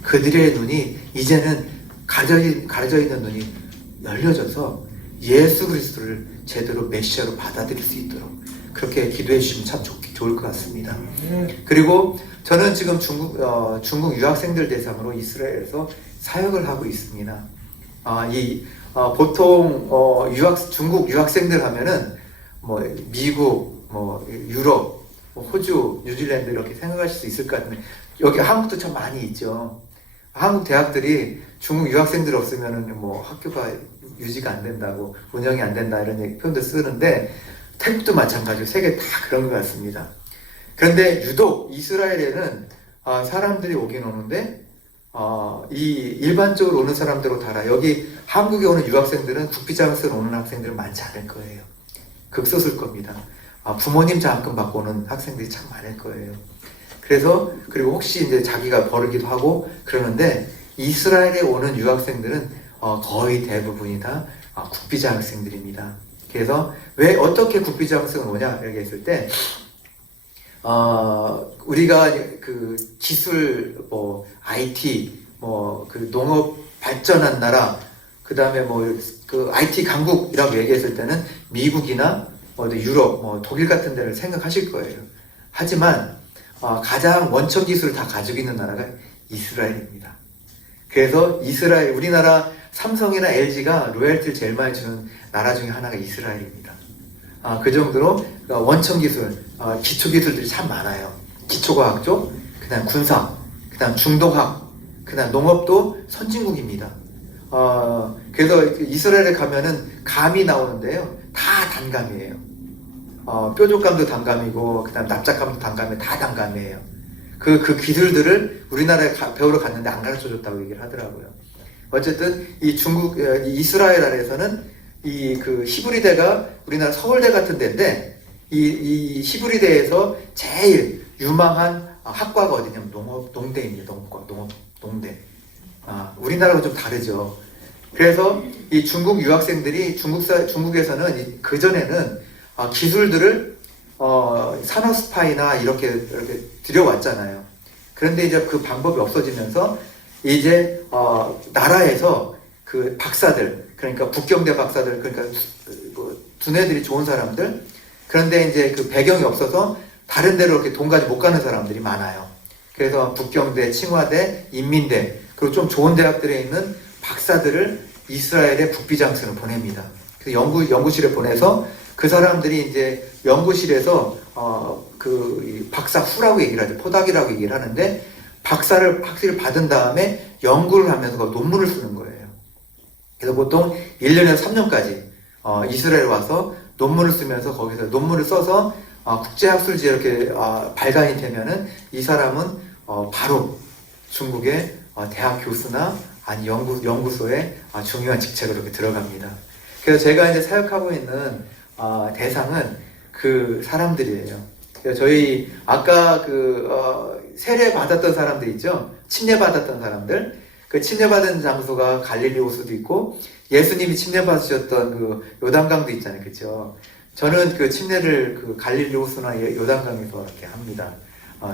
그들의 눈이 이제는 가려져 있는 눈이 열려져서 예수 그리스도를 제대로 메시아로 받아들일 수 있도록 그렇게 기도해 주시면 참 좋을 것 같습니다. 그리고 저는 지금 중국 유학생들 대상으로 이스라엘에서 사역을 하고 있습니다. 보통 중국 유학생들 하면은 뭐 미국, 뭐 유럽, 뭐 호주, 뉴질랜드 이렇게 생각하실 수 있을 것 같은데 여기 한국도 참 많이 있죠. 한국 대학들이 중국 유학생들 없으면은 뭐 학교가 유지가 안 된다고 운영이 안 된다 이런 표현도 쓰는데 태국도 마찬가지고 세계 다 그런 것 같습니다. 그런데 유독 이스라엘에는 사람들이 오긴 오는데 이 일반적으로 오는 사람들로 달아 여기 한국에 오는 유학생들은 국비장학생 오는 학생들은 많지 않을 거예요. 극소수일 겁니다. 부모님 장학금 받고 오는 학생들이 참 많을 거예요. 그리고 혹시 이제 자기가 버르기도 하고 그러는데 이스라엘에 오는 유학생들은 거의 대부분이 다 국비장학생들입니다. 그래서 왜 어떻게 국비장학생을 오냐 이렇게 했을 때 우리가 그 기술, 뭐 IT, 뭐 그 농업 발전한 나라, 그 다음에 뭐 그 IT 강국이라고 얘기했을 때는 미국이나 유럽, 뭐 독일 같은 데를 생각하실 거예요. 하지만 가장 원천 기술을 다 가지고 있는 나라가 이스라엘입니다. 그래서 우리나라 삼성이나 LG가 로열티를 제일 많이 주는 나라 중에 하나가 이스라엘입니다. 그 정도로 원천 기술, 기초 기술들이 참 많아요. 기초과학 쪽, 그 다음 군사, 그 다음 중동학, 그 다음 농업도 선진국입니다. 그래서 이스라엘에 가면은 감이 나오는데요. 다 단감이에요. 뾰족감도 단감이고, 그 다음 납작감도 단감이에요. 다 단감이에요. 그 기술들을 우리나라에 배우러 갔는데 안 가르쳐 줬다고 얘기를 하더라고요. 어쨌든 이스라엘 안에서는 그 히브리대가 우리나라 서울대 같은 데인데 이 히브리대에서 제일 유망한 학과가 어디냐면 농대입니다. 농대. 우리나라와 좀 다르죠. 그래서 이 중국 유학생들이 중국에서는 그전에는 기술들을 산업 스파이나 이렇게 들여왔잖아요. 그런데 이제 그 방법이 없어지면서 이제 나라에서 그 박사들, 그러니까 북경대 박사들, 그러니까 두뇌들이 좋은 사람들, 그런데 이제 그 배경이 없어서 다른 데로 이렇게 돈까지 못 가는 사람들이 많아요. 그래서 북경대, 칭화대, 인민대, 그리고 좀 좋은 대학들에 있는 박사들을 이스라엘의 국비장학생을 보냅니다. 그래서 연구실에 보내서 그 사람들이 이제 연구실에서 그 박사 후라고 얘기를 하죠. 포닥이라고 얘기를 하는데 학위를 받은 다음에 연구를 하면서 논문을 쓰는 거예요. 그래서 보통 1년에서 3년까지 이스라엘 와서 논문을 쓰면서 거기서 논문을 써서 국제학술지에 이렇게 발간이 되면은 이 사람은 바로 중국의 대학 교수나 아니 연구소에 중요한 직책으로 이렇게 들어갑니다. 그래서 제가 이제 사역하고 있는 대상은 그 사람들이에요. 그래서 저희 아까 세례 받았던 사람들 있죠? 침례 받았던 사람들. 그 침례 받은 장소가 갈릴리 호수도 있고 예수님이 침례 받으셨던 그 요단강도 있잖아요, 그렇죠? 저는 그 침례를 그 갈릴리 호수나 요단강에서 이렇게 합니다.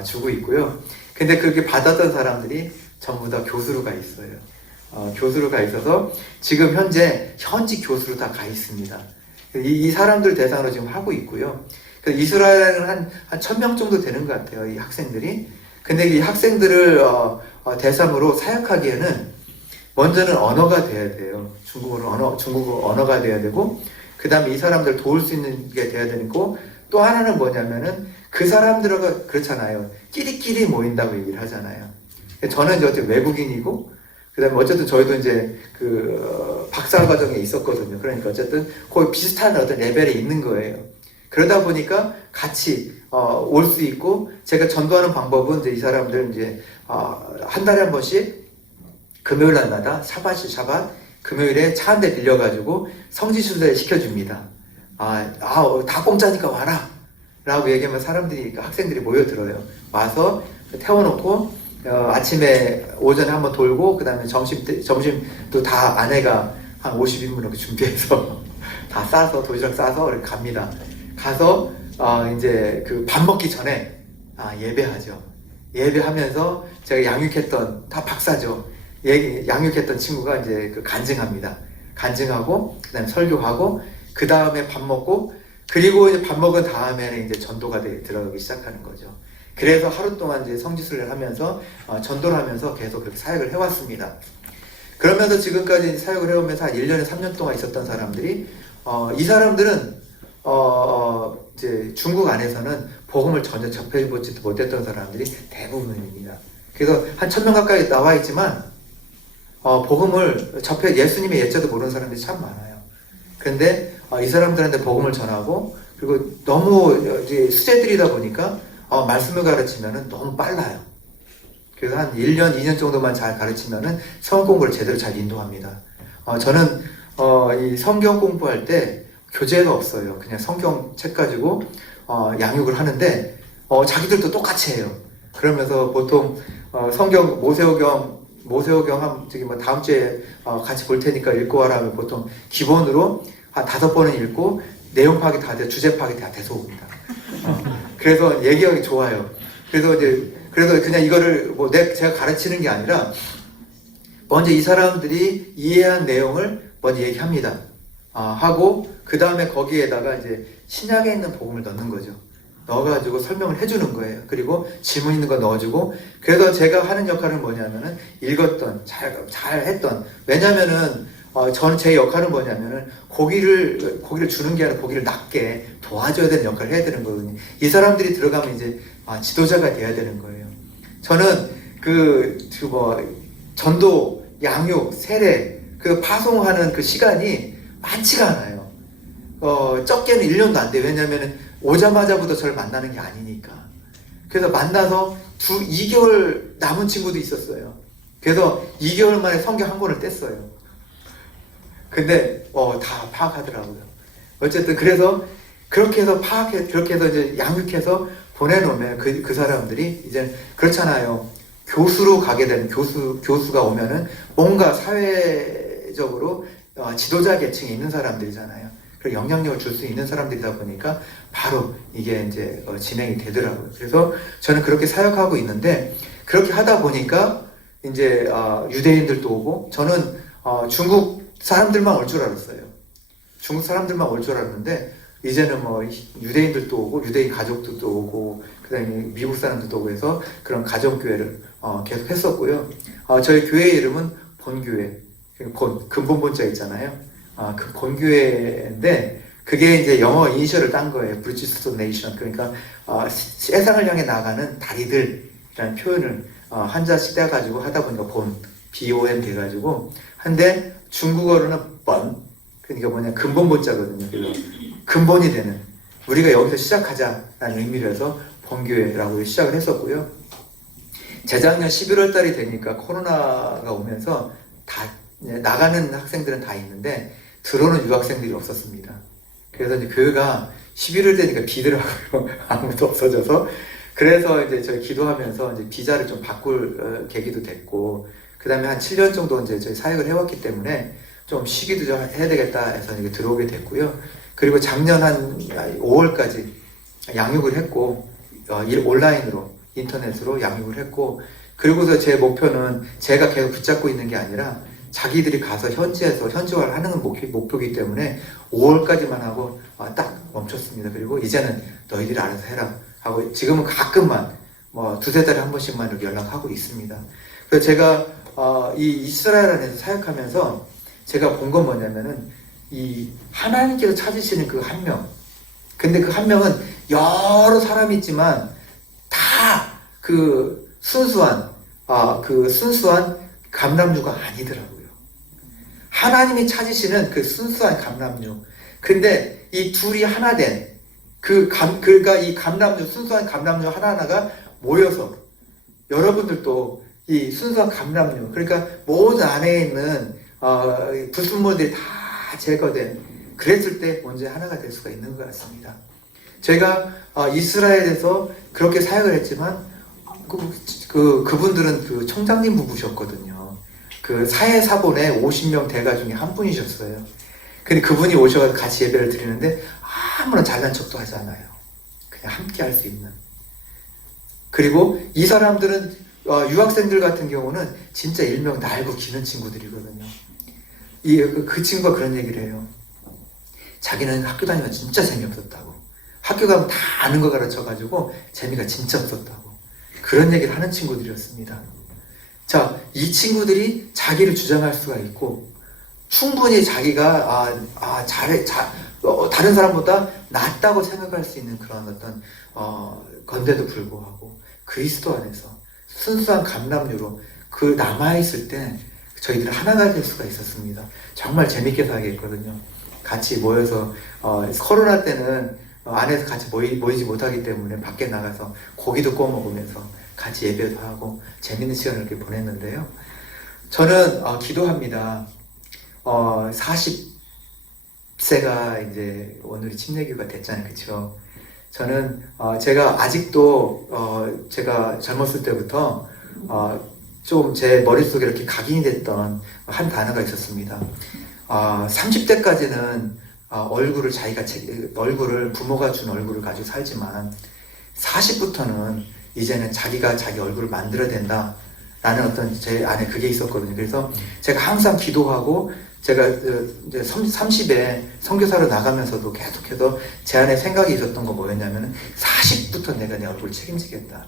주고 있고요. 근데 그렇게 받았던 사람들이 전부 다 교수로 가 있어요. 교수로 가 있어서 지금 현직 교수로 다 가 있습니다. 이 사람들 대상으로 지금 하고 있고요. 그래서 이스라엘은 한 1000명 정도 되는 것 같아요, 이 학생들이. 근데 이 학생들을 대상으로 사역하기에는 먼저는 언어가 돼야 돼요. 중국어 언어가 돼야 되고, 그 다음에 이 사람들 도울 수 있는 게 돼야 되고, 또 하나는 뭐냐면은 그 사람들과 그렇잖아요. 끼리끼리 모인다고 얘기를 하잖아요. 저는 이제 어쨌든 외국인이고, 그 다음에 어쨌든 저희도 이제 박사 과정에 있었거든요. 그러니까 어쨌든 거의 비슷한 어떤 레벨에 있는 거예요. 그러다 보니까 같이 올 수 있고, 제가 전도하는 방법은 이제 이 사람들 이제 한 달에 한 번씩 금요일 날마다 샤밧 금요일에 차 한 대 빌려가지고 성지순례를 시켜줍니다. 다 공짜니까 와라 라고 얘기하면 사람들이, 학생들이 모여들어요. 와서 태워놓고 아침에 오전에 한번 돌고 그 다음에 점심도 다 아내가 한 50인분 이렇게 준비해서 다 싸서 도시락 싸서 이렇게 갑니다. 가서 이제 그 밥 먹기 전에 예배하죠. 예배하면서 제가 양육했던, 다 박사죠. 양육했던 친구가 이제 그 간증합니다. 간증하고 그다음에 설교하고 그 다음에 밥 먹고, 그리고 이제 밥 먹은 다음에는 이제 전도가 들어가기 시작하는 거죠. 그래서 하루 동안 이제 성지순례를 하면서 전도를 하면서 계속 그렇게 사역을 해왔습니다. 그러면서 지금까지 사역을 해오면서 한 1년에 3년 동안 있었던 사람들이 이 사람들은 이제 중국 안에서는 복음을 전혀 접해보지도 못했던 사람들이 대부분입니다. 그래서 한 1000명 가까이 나와 있지만 복음을 예수님의 예자도 모르는 사람들이 참 많아요. 그런데 이 사람들한테 복음을 전하고, 그리고 너무 이제 수재들이다 보니까 말씀을 가르치면은 너무 빨라요. 그래서 한 1년, 2년 정도만 잘 가르치면은 성경 공부를 제대로 잘 인도합니다. 저는 이 성경 공부할 때 교재가 없어요. 그냥 성경 책 가지고 양육을 하는데 자기들도 똑같이 해요. 그러면서 보통 성경 모세오경 저기 뭐 다음 주에 같이 볼 테니까 읽고 와라 하면 보통 기본으로 한 5번은 읽고 내용 파악이 다 돼, 주제 파악이 다 돼서 옵니다. 그래서 얘기하기 좋아요. 그래서 그냥 이거를 제가 가르치는 게 아니라 먼저 이 사람들이 이해한 내용을 먼저 얘기합니다. 하고 그 다음에 거기에다가 이제 신약에 있는 복음을 넣는 거죠. 넣어가지고 설명을 해주는 거예요. 그리고 질문 있는 거 넣어주고, 그래서 제가 하는 역할은 뭐냐면은 읽었던, 잘 했던, 왜냐면은 저는 제 역할은 뭐냐면은 고기를 주는 게 아니라 고기를 낫게 도와줘야 되는 역할을 해야 되는 거거든요. 이 사람들이 들어가면 이제 지도자가 돼야 되는 거예요. 저는 전도, 양육, 세례, 그 파송하는 그 시간이 많지가 않아요. 적게는 1년도 안 돼요. 왜냐면은 오자마자부터 저를 만나는 게 아니니까. 그래서 만나서 2개월 남은 친구도 있었어요. 그래서 2개월 만에 성경 한 권을 뗐어요. 근데 다 파악하더라고요. 어쨌든 그래서 그렇게 해서 그렇게 해서 이제 양육해서 보내놓으면 그 사람들이 이제 그렇잖아요. 교수로 가게 되는 교수가 오면은 뭔가 사회적으로 지도자 계층에 있는 사람들이잖아요. 그리고 영향력을 줄 수 있는 사람들이다 보니까 바로 이게 이제 진행이 되더라고요. 그래서 저는 그렇게 사역하고 있는데, 그렇게 하다 보니까 이제 유대인들도 오고, 저는 중국 사람들만 올 줄 알았어요. 중국 사람들만 올 줄 알았는데 이제는 뭐 유대인들도 오고, 유대인 가족들도 오고, 그다음에 미국 사람들도 오고 해서 그런 가정교회를 계속 했었고요. 저희 교회 이름은 본교회, 근본본자 있잖아요. 그 본교회인데 그게 이제 영어 이니셜을 딴 거예요. 브리티시 네이션. 그러니까 세상을 향해 나가는 다리들이라는 표현을 한자씩 떼가지고 하다 보니까 BON 돼가지고 한데, 중국어로는 그러니까 뭐냐, 근본본자거든요. 그래서 근본이 되는, 우리가 여기서 시작하자라는 의미로 해서 본교회라고 시작을 했었고요. 재작년 11월 달이 되니까 코로나가 오면서 다 나가는 학생들은 다 있는데 들어오는 유학생들이 없었습니다. 그래서 이제 교회가 11월 되니까 비더라고요. 아무도 없어져서. 그래서 이제 저희 기도하면서 이제 비자를 좀 바꿀 계기도 됐고, 그 다음에 한 7년 정도 이제 저희 사역을 해왔기 때문에 좀 쉬기도 좀 해야 되겠다 해서 이제 들어오게 됐고요. 그리고 작년 한 5월까지 양육을 했고, 온라인으로, 인터넷으로 양육을 했고, 그리고서 제 목표는 제가 계속 붙잡고 있는 게 아니라 자기들이 가서 현지에서 현지화를 하는 목표이기 때문에 5월까지만 하고 딱 멈췄습니다. 그리고 이제는 너희들이 알아서 해라 하고, 지금은 가끔만 뭐 2-3달에 한 번씩만 이렇게 연락하고 있습니다. 그래서 제가 이 이스라엘 안에서 사역하면서 제가 본 건 뭐냐면은 이 하나님께서 찾으시는 그 한 명, 근데 그 한 명은 여러 사람이 있지만 다 그 순수한 감람류가 아니더라고요. 하나님이 찾으시는 그 순수한 감람류. 근데 이 둘이 하나 된 그러니까 이 감람류, 순수한 감람류 하나하나가 모여서 여러분들도 이 순수한 감람류, 그러니까 모든 안에 있는 불순물들이 다 제거된, 그랬을 때 언제 하나가 될 수가 있는 것 같습니다. 저희가 이스라엘에서 그렇게 사역을 했지만 그분들은 그 총장님 부부셨거든요. 그 사해사본의 50명 대가 중에 한 분이셨어요. 근데 그분이 오셔서 같이 예배를 드리는데 아무런 잘난 척도 하지 않아요. 그냥 함께 할 수 있는. 그리고 이 사람들은 유학생들 같은 경우는 진짜 일명 날고 기는 친구들이거든요. 그 친구가 그런 얘기를 해요. 자기는 학교 다니면 진짜 재미없었다고. 학교 가면 다 아는 거 가르쳐가지고 재미가 진짜 없었다고. 그런 얘기를 하는 친구들이었습니다. 자, 이 친구들이 자기를 주장할 수가 있고, 충분히 자기가 다른 사람보다 낫다고 생각할 수 있는 그런 어떤 건데도 불구하고 그리스도 안에서 순수한 감람류로 그 남아있을 때 저희들 하나가 될 수가 있었습니다. 정말 재밌게 살겠거든요. 같이 모여서 코로나 때는 안에서 같이 모이지 못하기 때문에 밖에 나가서 고기도 구워 먹으면서 같이 예배도 하고 재밌는 시간을 이렇게 보냈는데요. 저는 기도합니다. 40세가 이제 오늘이 침례교가 됐잖아요. 그쵸? 저는 제가 아직도 제가 젊었을 때부터 좀 제 머릿속에 이렇게 각인이 됐던 한 단어가 있었습니다. 30대까지는 얼굴을 부모가 준 얼굴을 가지고 살지만 40부터는 이제는 자기가 자기 얼굴을 만들어야 된다 라는 어떤 제 안에 그게 있었거든요. 그래서 제가 항상 기도하고 제가 이제 30에 선교사로 나가면서도 계속해서 제 안에 생각이 있었던 거 뭐였냐면 40부터 내가 내 얼굴을 책임지겠다.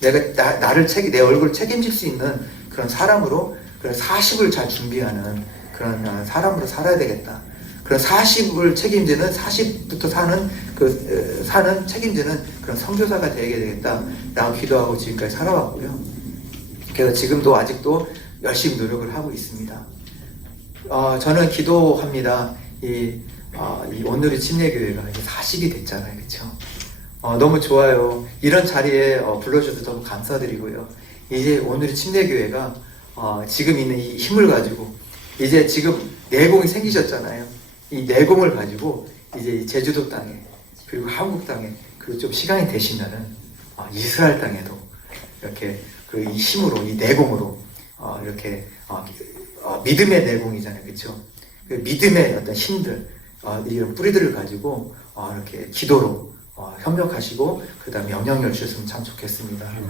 내가 내 얼굴을 책임질 수 있는 그런 사람으로, 그런 40을 잘 준비하는 그런 사람으로 살아야 되겠다. 그런 40을 책임지는, 40부터 사는 책임지는 그런 선교사가 되게 되겠다 라고 기도하고 지금까지 살아왔고요. 그래서 지금도 아직도 열심히 노력을 하고 있습니다. 저는 기도합니다. 이 오늘의 침례교회가 이제 40이 됐잖아요. 그쵸? 너무 좋아요. 이런 자리에 불러주셔서 너무 감사드리고요. 이제 오늘의 침례교회가 지금 있는 이 힘을 가지고 이제 지금 내공이 생기셨잖아요. 이 내공을 가지고 이제 제주도 땅에, 그리고 한국 땅에, 그리고 좀 시간이 되시면은 이스라엘 땅에도 이렇게 이 힘으로, 이 내공으로 이렇게 믿음의 내공이잖아요. 그렇죠? 그 믿음의 어떤 힘들, 이런 뿌리들을 가지고 이렇게 기도로 협력하시고 그다음에 영향력을 주셨으면 참 좋겠습니다.